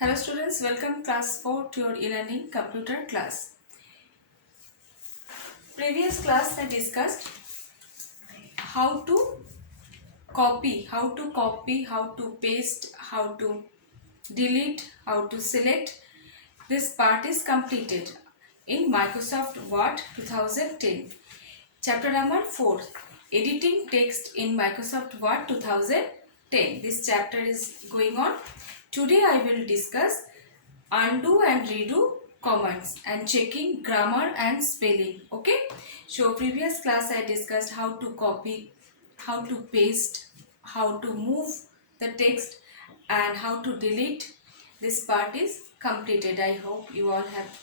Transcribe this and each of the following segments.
Hello students, welcome class 4 to your e-learning computer class. Previous class I discussed how to how to paste, how to delete, how to select. This part is completed in Microsoft Word 2010. Chapter number 4, Editing Text in Microsoft Word 2010. This chapter is going on. Today I will discuss undo and redo commands and checking grammar and spelling. Okay, so previous class I discussed how to copy, how to paste, how to move the text and how to delete. This part is completed. I hope you all have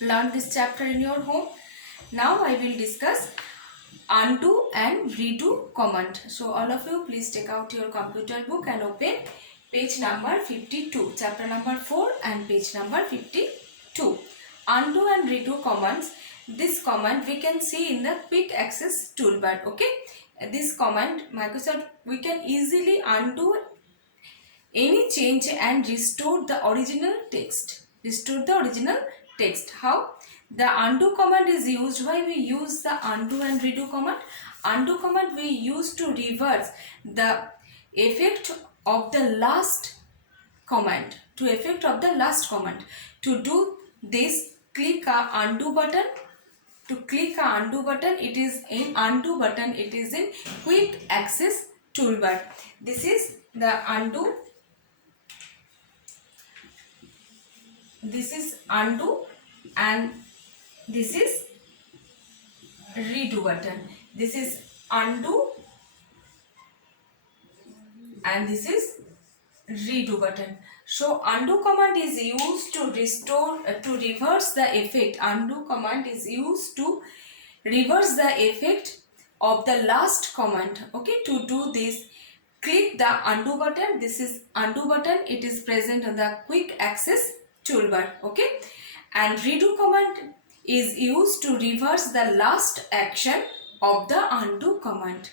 learned this chapter in your home. Now I will discuss undo and redo command. So all of you please take out your computer book and open page number 52, chapter number 4 and page number 52. Undo and redo commands. This command we can see in the quick access toolbar. Okay, this command Microsoft, we can easily undo any change and restore the original text. Restore the original text. How? The undo command is used. Why we use the undo and redo command? Undo command we use to reverse the effect of the last command. To effect of the last command. To do this, click a undo button. To click a undo button, it is in undo button. It is in quick access toolbar. This is the undo. This is undo and this is redo button. This is undo and this is redo button. So undo command is used to restore, to reverse the effect. Undo command is used to reverse the effect of the last command. Okay, to do this, click the undo button. This is undo button. It is present on the quick access toolbar. Okay, and redo command is used to reverse the last action of the undo command.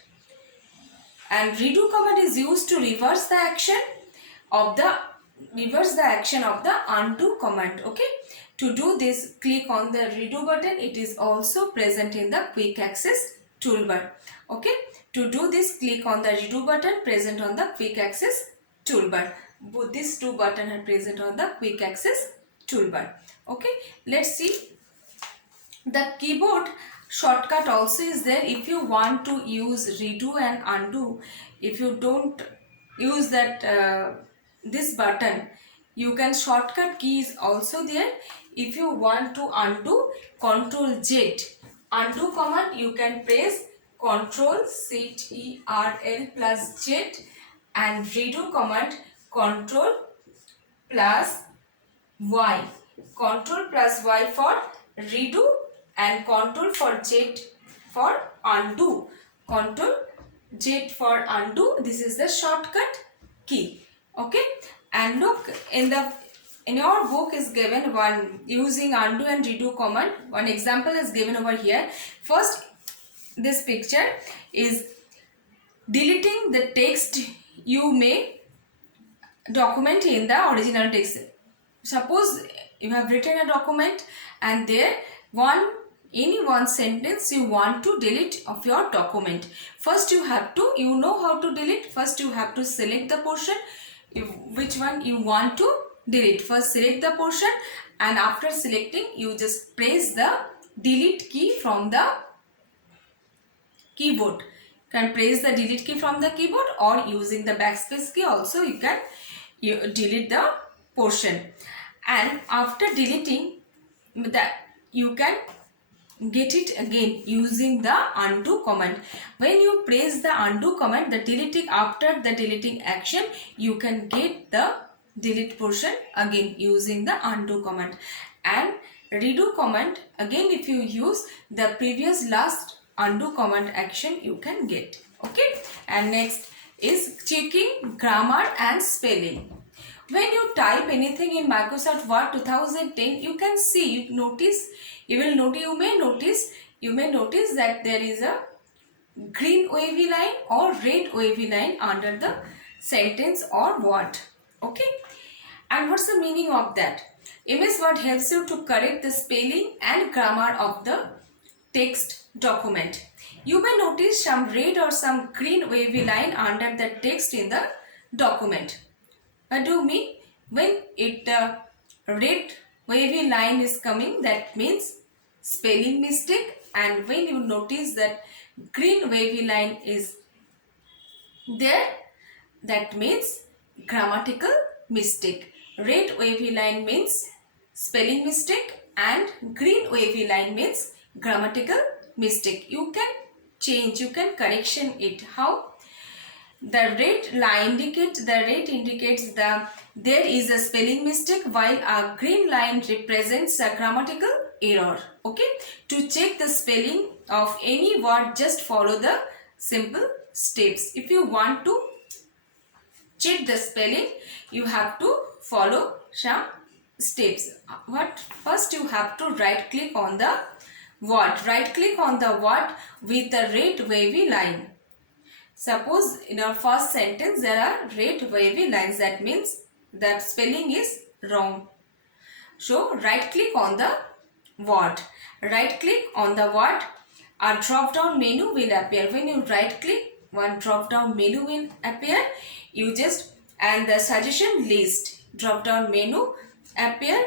And redo command is used to reverse the action of the undo command. Okay, to do this, click on the redo button. It is also present in the quick access toolbar. Okay, to do this, click on the redo button present on the quick access toolbar. Both these two buttons are present on the quick access toolbar. Okay, let's see. The keyboard shortcut also is there. If you want to use redo and undo, if you don't use that this button, you can shortcut keys also there. If you want to undo, Ctrl Z. Undo command you can press Ctrl Ctrl plus Z, and redo command Ctrl plus Y. Ctrl plus Y for redo and Ctrl for Z for undo. Ctrl Z for undo. This is the shortcut key. Okay, and look, in your book is given one using undo and redo command. One example is given over here. First, this picture is deleting the text you may document in the original text. Suppose you have written a document and there any one sentence you want to delete of your document. First you have to, you know how to delete. First you have to select the portion, which one you want to delete. First select the portion, and after selecting you just press the delete key from the keyboard. You can press the delete key from the keyboard, or using the backspace key also you can delete the portion. And after deleting that, you can get it again using the undo command. When you press the undo command, the deleting, after the deleting action, you can get the delete portion again using the undo command. And redo command, again if you use the previous last undo command action, you can get. Okay, and next is checking grammar and spelling. When you type anything in Microsoft Word 2010, you can see, you may notice that there is a green wavy line or red wavy line under the sentence or word. Okay, And what's the meaning of that? MS Word helps you to correct the spelling and grammar of the text document. You may notice some red or some green wavy line under the text in the document. What do you mean? When it red wavy line is coming, that means spelling mistake, and when you notice that green wavy line is there, that means grammatical mistake. Red wavy line means spelling mistake and green wavy line means grammatical mistake. You can change, you can correction it. How? The red line indicates there is a spelling mistake, while a green line represents a grammatical error. Okay, to check the spelling of any word, just follow the simple steps. If you want to check the spelling, you have to follow some steps. What? First you have to right click on the word. Right click on the word with the red wavy line. Suppose in our first sentence there are red wavy lines, that means the spelling is wrong. So right click on the word. Right click on the word, a drop down menu will appear. When you right click, one drop down menu will appear. You just, and the suggestion list drop down menu appear.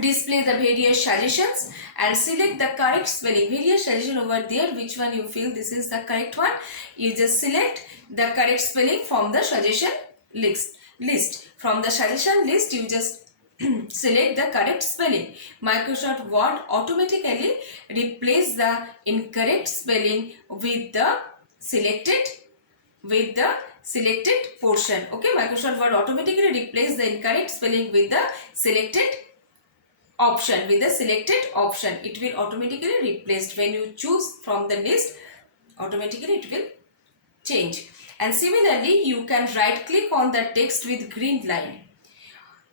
Display the various suggestions and select the correct spelling. Various suggestion over there, which one you feel this is the correct one, you just select the correct spelling from the suggestion list. From the suggestion list, you just select the correct spelling. Microsoft Word automatically replace the incorrect spelling with the selected portion. Okay, Microsoft Word automatically replace the incorrect spelling with the selected option. With the selected option, it will automatically replaced. When you choose from the list, automatically it will change. And similarly, you can right click on the text with green line.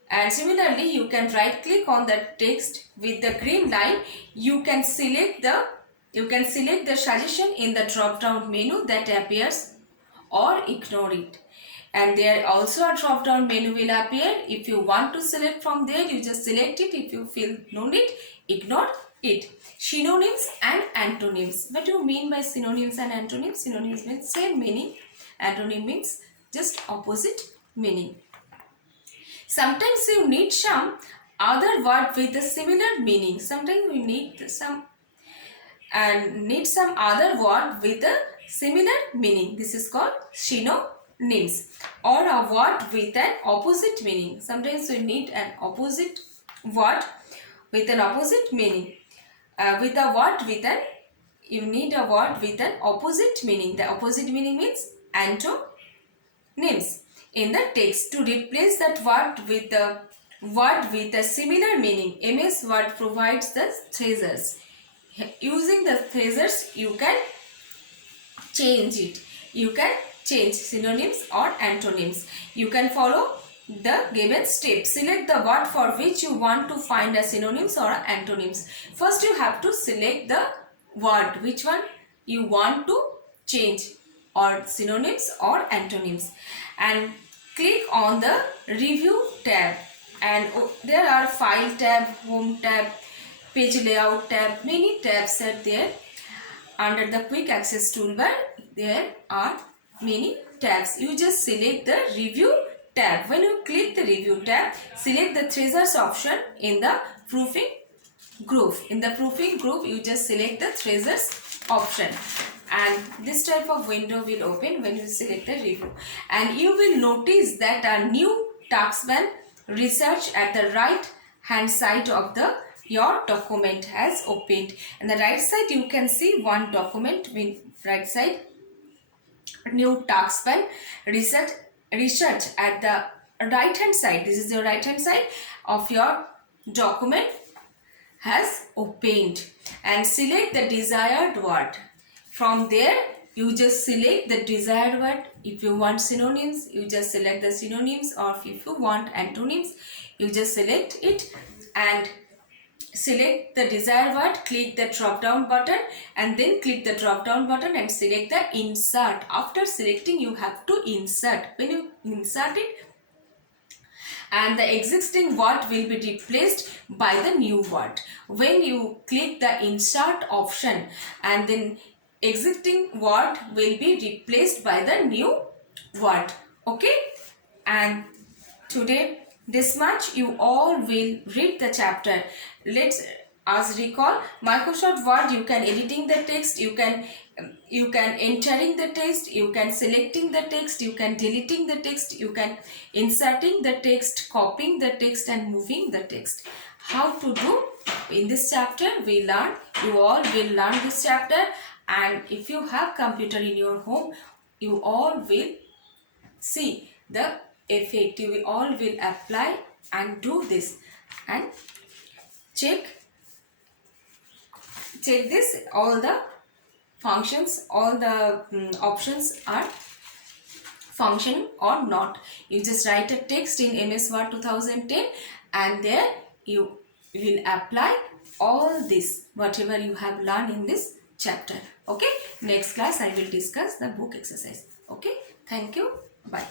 And similarly, you can right click on the text with the green line. You can select the suggestion in the drop down menu that appears, or ignore it. And there also a drop down menu will appear. If you want to select from there, you just select it. If you feel no need, ignore it. Synonyms and antonyms. What do you mean by synonyms and antonyms? Synonyms means same meaning. Antonym means just opposite meaning. Sometimes you need some other word with a similar meaning. Sometimes we need some other word with a similar meaning. This is called synonyms, or a word with an opposite meaning. Sometimes we need an opposite word with an opposite meaning. You need a word with an opposite meaning. The opposite meaning means antonyms in the text. To replace that word with a similar meaning, MS Word provides the thesaurus. Using the thesaurus, you can change it. You can change synonyms or antonyms. You can follow the given steps. Select the word for which you want to find a synonyms or antonyms. First, you have to select the word which one you want to change, or synonyms or antonyms, and click on the review tab. And there are file tab, home tab, page layout tab, many tabs are there. Under the quick access toolbar, there are many tabs. You just select the review tab. When you click the review tab, select the thesaurus option in the proofing group. In the proofing group, you just select the thesaurus option, and this type of window will open when you select the review. And you will notice that a new taskbar research at the right hand side of your document has opened. And the right side you can see one document with right side, new taskbar research at the right hand side. This is your right hand side of your document has opened, and select the desired word. From there, you just select the desired word. If you want synonyms, you just select the synonyms, or if you want antonyms, you just select it and select the desired word. Click the drop down button, and then click the drop down button and select the insert. After selecting, you have to insert. When you insert it, and the existing word will be replaced by the new word. When you click the insert option, and then existing word will be replaced by the new word. Okay, and today this much you all will read the chapter. Let's us recall Microsoft Word. You can editing the text, you can entering the text, you can selecting the text, you can deleting the text, you can inserting the text, copying the text and moving the text. How to do in this chapter we learn, you all will learn this chapter. And if you have computer in your home, you all will see the effect. You all will apply and do this and check this, all the functions, all the options are function or not. You just write a text in MS Word 2010 and there you will apply all this whatever you have learned in this chapter. Okay, next class I will discuss the book exercise. Okay, thank you, bye.